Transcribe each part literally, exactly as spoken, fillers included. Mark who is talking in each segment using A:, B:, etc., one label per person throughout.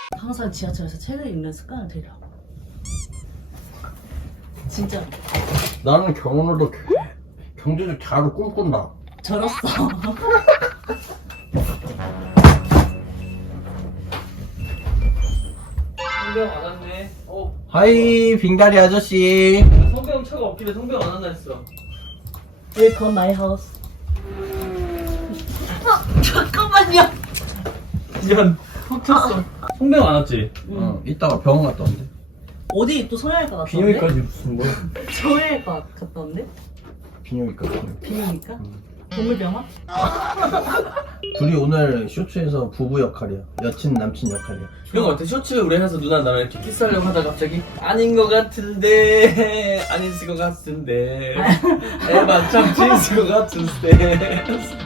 A: 항상 지하철에서 책을 읽는 습관을 들이라고. 진짜
B: 나는 결혼을 경제적 자유를 꿈꾼다.
A: 절었어.
C: 성병 안 왔네. 어,
B: 하이 빙다리 아저씨.
C: 성병 차가 없길래 성병 안 왔나 했어.
A: Welcome my house. 아, 잠깐만요.
C: 미안, 훅 쳤어. 성병 안 왔지?
B: 어 이따가 병원 갔다 온대.
A: 어디 또 성형외과 갔다 온대?
C: 비뇨기까지 무슨 거야?
A: 성형외과 갔다 온대?
B: 비뇨기과.
A: 비뇨기과? 동물병원?
B: 둘이 오늘 쇼츠에서 부부 역할이야. 여친 남친 역할이야.
C: 이런 거 어때? 쇼츠 우리 해서 누나 나랑 이렇게 키스하려고 하다가 갑자기 아닌 것 같은데 아니실 것 같은데 에바 참 진실 것 같은데.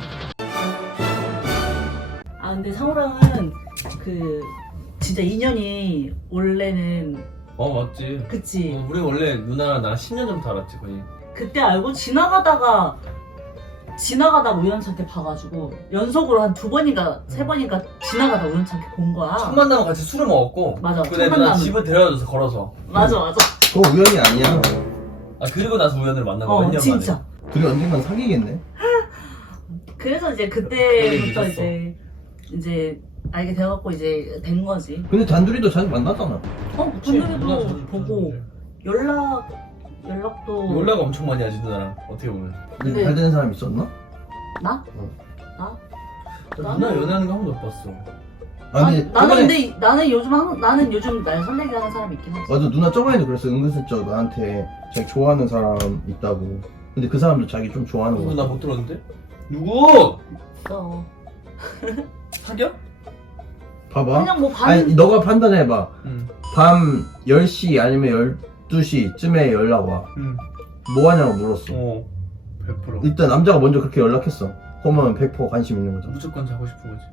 A: 아 근데 상우랑은 그 진짜 인연이 원래는
C: 어 맞지.
A: 그치?
C: 어, 우리 원래 누나랑 나랑 십 년 전부터 알았지 거의.
A: 그때 알고 지나가다가 지나가다 우연찮게 봐가지고 연속으로 한 두 번인가 세 번인가 지나가다 우연찮게 본 거야.
C: 첫 만나면 같이 술을 먹었고
A: 맞아,
C: 그내
A: 첫
C: 누나
A: 만남.
C: 집을 데려다줘서 걸어서.
A: 맞아 맞아.
B: 그거 우연이 아니야.
C: 아 그리고 나서 우연을 만난 거야.
A: 어
C: 일 년
A: 진짜.
C: 만에.
B: 둘이 언젠간 사귀겠네.
A: 그래서 이제
C: 그래,
A: 그때부터
C: 늦었어.
A: 이제 이제 알게 돼갖고 이제 된 거지.
B: 근데 단둘이도 자주 만났잖아.
A: 어
C: 그치, 누나
A: 분명히도
C: 자주
A: 보고
C: 자주
A: 연락 연락도
C: 연락 엄청 많이 하지 누나랑 어떻게 보면.
B: 근데
A: 네.
B: 잘 되는 사람 있었나?
A: 나?
B: 어.
A: 나?
C: 나 누나 연애하는 거 한 번도 못 봤어.
B: 아 근데
A: 나, 나는
B: 저번에-
A: 근데 나는 요즘 한, 나는 요즘 날 설레게 하는 사람이 있긴 하지.
B: 맞아 누나 저번에도 그랬어. 은근슬쩍 나한테 자기 좋아하는 사람 있다고. 근데 그 사람도 자기 좀 좋아하는
C: 누구
B: 거.
C: 나 못 들었는데? 누구?
A: 어.
C: 사겨?
B: 봐봐.
A: 그냥 뭐 반.
B: 아니 너가 판단해봐.
C: 응.
B: 밤 열 시 아니면 열두 시쯤에 연락 와.
C: 응.
B: 뭐 하냐고 물었어.
C: 어. 백 퍼센트.
B: 일단 남자가 먼저 그렇게 연락했어. 그러면 백 퍼센트 관심 있는 거죠.
C: 무조건 자고 싶은 거지.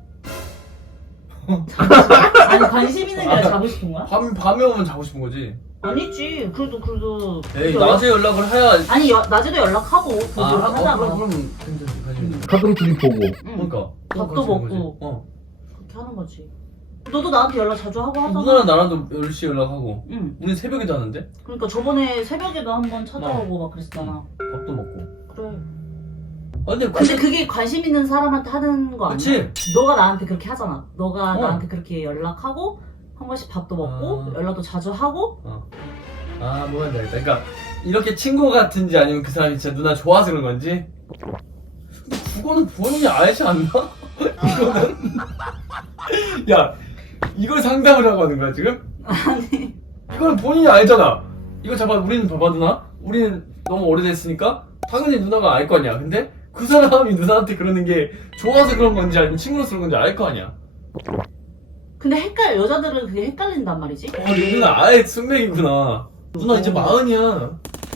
A: 아니 관심 있는 게 아니라 자고 싶은 거야?
C: 밤 밤에 오면 자고 싶은 거지.
A: 아니지. 그래도 그래도.
C: 에이
A: 그래도
C: 낮에 연락을 해야.
A: 아니 여, 낮에도 연락하고 보고
C: 아,
A: 하잖아.
C: 어, 그럼 그럼 괜찮지 관심 있는 거.
B: 가끔 둘이 보고.
A: 응.
C: 그러니까.
A: 밥도
C: 그럼 관심 있는
A: 먹고.
C: 거지. 어.
A: 그렇게 하는 거지. 너도 나한테 연락 자주 하고 하잖아.
C: 누나랑 나랑도 열 시에 연락하고.
A: 응.
C: 우리 새벽에 자는데?
A: 그러니까 저번에 새벽에도 한 번 찾아오고 막 그랬잖아.
C: 밥도 먹고.
A: 그래.
C: 아 근데
A: 근데 그게 관심 있는 사람한테 하는 거 아니야?
C: 그치?
A: 너가 나한테 그렇게 하잖아. 너가
C: 어.
A: 나한테 그렇게 연락하고 한 번씩 밥도 먹고
C: 아.
A: 연락도 자주 하고.
C: 어. 아 뭐가 되겠다. 그러니까 이렇게 친구 같은지 아니면 그 사람이 진짜 누나 좋아서 그런 건지. 근데 그거는 본인이 알지 않나? 이거는. 야 이걸 상담을 하고 하는 거야 지금?
A: 아니.
C: 이거는 본인이 알잖아. 이거 잡아 우리는 봐봐 누나. 우리는 너무 오래됐으니까 당연히 누나가 알 거 아니야. 근데 그 사람이 누나한테 그러는 게 좋아서 그런 건지 아니면 친구로서 그런 건지 알 거 아니야.
A: 근데 헷갈 여자들은 그게 헷갈린단 말이지.
C: 어, 이 누나 아예 숙맥이구나. 누나 이제 마흔이야.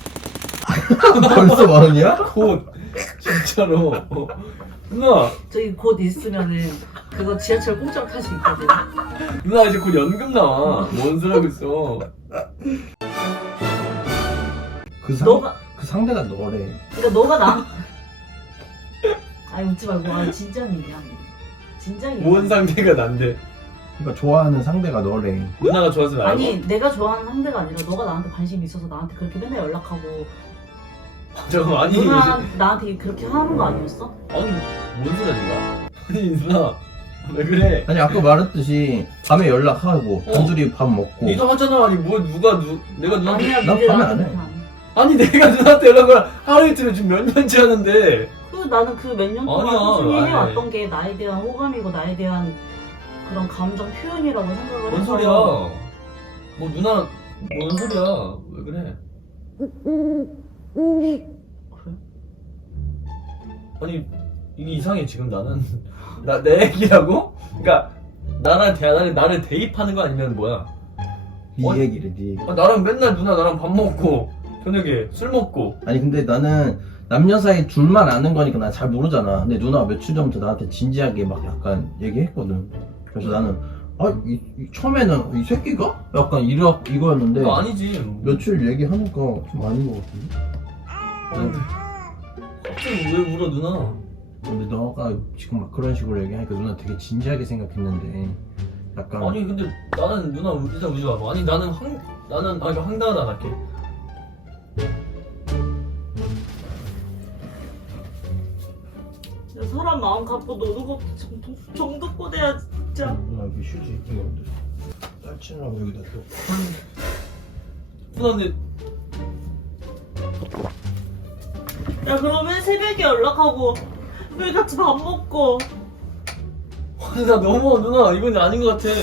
B: 벌써 마흔이야?
C: 곧 진짜로. 어. 누나
A: 저기 곧 있으면은 그거 지하철 공짜로 탈 수 있거든.
C: 누나 이제 곧 연금 나와. 뭔 소리 하고 있어.
B: 그 상,
A: 너가
B: 그 상대가 너래.
A: 그러니까 너가 나. 아니 웃지 말고 아 진짜이야. 진짜이야.
C: 뭔 상태가 난데.
B: 그러니까 좋아하는 상대가 너래.
C: 누나가 좋아서 말고.
A: 아니 내가 좋아하는 상대가 아니라 너가 나한테 관심이 있어서 나한테 그렇게 맨날 연락하고
C: 잠깐만 아니.
A: 누나 나한테 그렇게 하는 거 아니었어?
C: 아니 뭔 소리야 누나. 아니 누나 왜 그래.
B: 아니 아까 말했듯이 밤에 연락하고
C: 어.
B: 단둘이 밥 먹고.
C: 니도 하잖아. 아니 뭐 누가 누 내가 누나한테.
A: 아니야
B: 난
A: 니네
B: 밤에
A: 나한테
B: 안 해.
A: 그렇게 안 해.
C: 아니 내가 누나한테 연락을 하루 이틀을 지금 몇 년째 하는데.
A: 그 나는 그 몇 년 동안
C: 아니야,
A: 꾸준히
C: 아니.
A: 해왔던 게 나에 대한 호감이고 나에 대한 그런 감정 표현이라고 생각을
C: 뭔
A: 해서
C: 소리야. 뭐 누나 뭔 소리야. 왜 그래.
A: 그래?
C: 아니 이게 이상해 지금 나는. 나 내 얘기라고? 그러니까 나랑 대하는 나를 대입하는 거 아니면 뭐야?
B: 네
C: 아니,
B: 얘기를 네 얘기.
C: 아, 나랑 맨날 누나 나랑 밥 먹고 저녁에 술 먹고.
B: 아니 근데 나는 남녀 사이 둘만 아는 거니까 난 잘 모르잖아. 근데 누나가 며칠 전부터 나한테 진지하게 막 약간 얘기했거든. 그래서 나는 아 이, 이- 처음에는 이 새끼가? 약간 이러, 이거였는데
C: 그거 아니지.
B: 며칠 얘기하니까 좀 아닌 것 같은데.
C: 아니, 갑자기 왜 울어 누나?
B: 근데 너가 지금 막 그런 식으로 얘기하니까 누나 되게 진지하게 생각했는데 약간
C: 아니 근데 나는 누나 일단 우지 마봐. 아니 나는 황 나는 아니 황당하다 나게.
A: 사람 마음 갖고 노는 것도 정도, 정도껏해야 진짜.
B: 누나 여기 휴지 이건데 딸치느라고 여기다 또
C: 누나 근데
A: 야 그러면 새벽에 연락하고 우리 같이 밥 먹고.
C: 아니 나 너무 누나 이건 아닌 것 같아.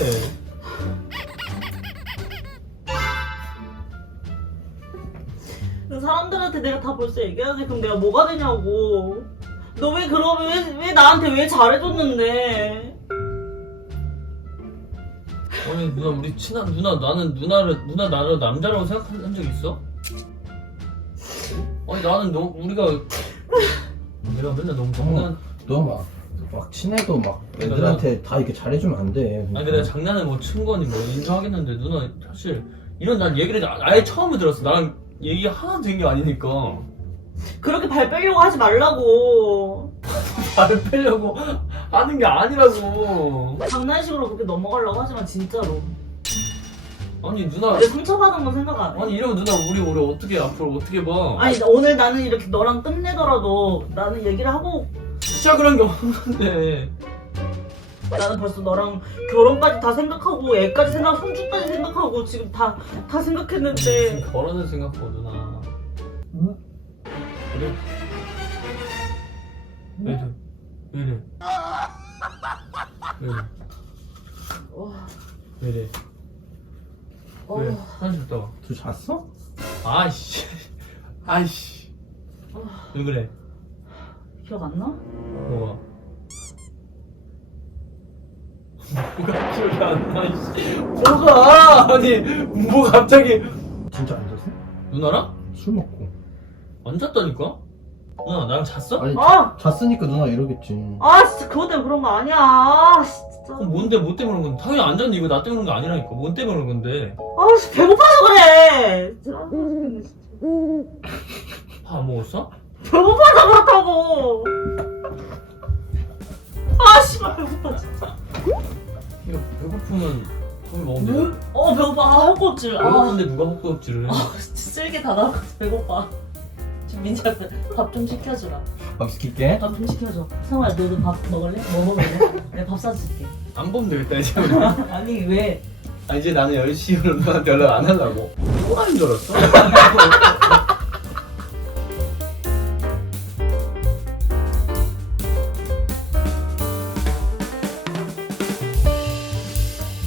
A: 사람들한테 내가 다 벌써 얘기하지. 그럼 내가 뭐가 되냐고. 너 왜 그러면 왜, 왜 나한테 왜 잘해줬는데.
C: 아니 누나 우리 친한 누나 나는 누나를 누나 나를 남자라고 생각한 적 있어? 아니 나는 너 우리가 내가 맨날 너무 장난
B: 너막 막 친해도 막 애들한테 다 이렇게 잘해주면 안 돼.
C: 아니 내가 장난을 뭐 친 거니 뭐 인정하겠는데 누나 사실 이런 난 얘기를 아- 아예 처음 들었어. 나랑 얘기 하나도 된 게 아니니까
A: 그렇게 발 빼려고 하지 말라고.
C: 발을 빼려고 하는 게 아니라고.
A: 장난식으로 그렇게 넘어가려고 하지만 진짜로.
C: 아니 누나
A: 내 상처받은 건 생각 안 해.
C: 아니 이러면 누나 우리 우리 어떻게 앞으로 어떻게 봐?
A: 아니 오늘 나는 이렇게 너랑 끝내더라도 나는 얘기를 하고
C: 진짜 그런 게 없는데.
A: 나는 벌써 너랑 결혼까지 다 생각하고 애까지 생각, 손주까지 생각하고 지금 다 다 생각했는데.
C: 지금 결혼을 생각하고 누나.
A: 응?
C: 그래? 왜 이래? 왜 이래? 왜 이래?
A: 와,
C: 왜 이래?
A: 어,
C: 왜? 화장실 갔다 와.
B: 둘 잤어?
C: 아이씨. 아이씨. 왜 그래?
A: 기억 안 나?
C: 뭐가? 뭐가 기억이 안 나, 이씨. 뭐가? 아니, 뭐 갑자기.
B: 진짜 안 잤어?
C: 누나랑?
B: 술 먹고
C: 안 잤다니까? 누나, 나랑 잤어?
B: 아니
A: 아!
B: 잤으니까 누나 이러겠지.
A: 아 진짜 그것 때문에 그런 거 아니야. 아, 진짜.
C: 그럼 뭔데, 뭐 때문에 그런 건데? 당연히 안 잤는데 이거 나 때문에 그런 거 아니라니까. 뭔 때문에 그런 건데?
A: 아 진짜 배고파서 그래. 진짜.
C: 밥 안 먹었어?
A: 배고파서 그렇다고. 아 씨발 배고파 진짜.
C: 이거 배고프면 밥을 먹으면 되잖아.
A: 어 배고파. 아 헛껍질. 아
C: 배고픈데 누가 헛구역질을 해?
A: 진짜 쓸게 다 나가서 배고파. 지금 민지한테 밥 좀 시켜주라.
B: 밥 시킬게.
A: 밥 좀 시켜줘. 성아야 너도 밥 먹을래? 뭐 먹을래? 내가 밥 사줄게.
C: 안 보면 되겠다, 이제.
A: 아니 왜?
C: 아, 이제 나는 열 시 이후로 누나한테 연락 안 하려고. 또라이인 줄 알았어?